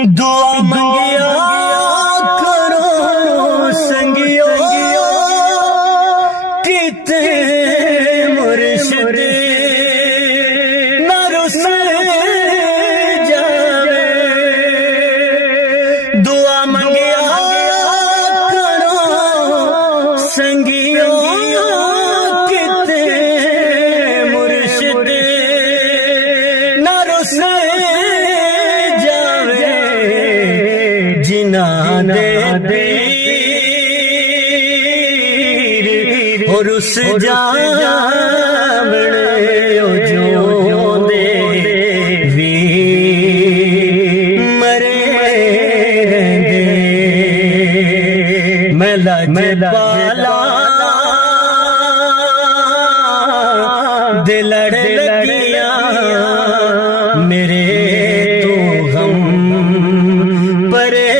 दुआ मंगिया करो संगियो किते मुर्शिद न रुस जावे। दुआ मंगिया करो संगियो किते मुर्शिद न रुस जिना दे पीर और उस जावणे जो दे वीर मरे दे मैं लजपाला दिल लगिया मेरे तो हम परे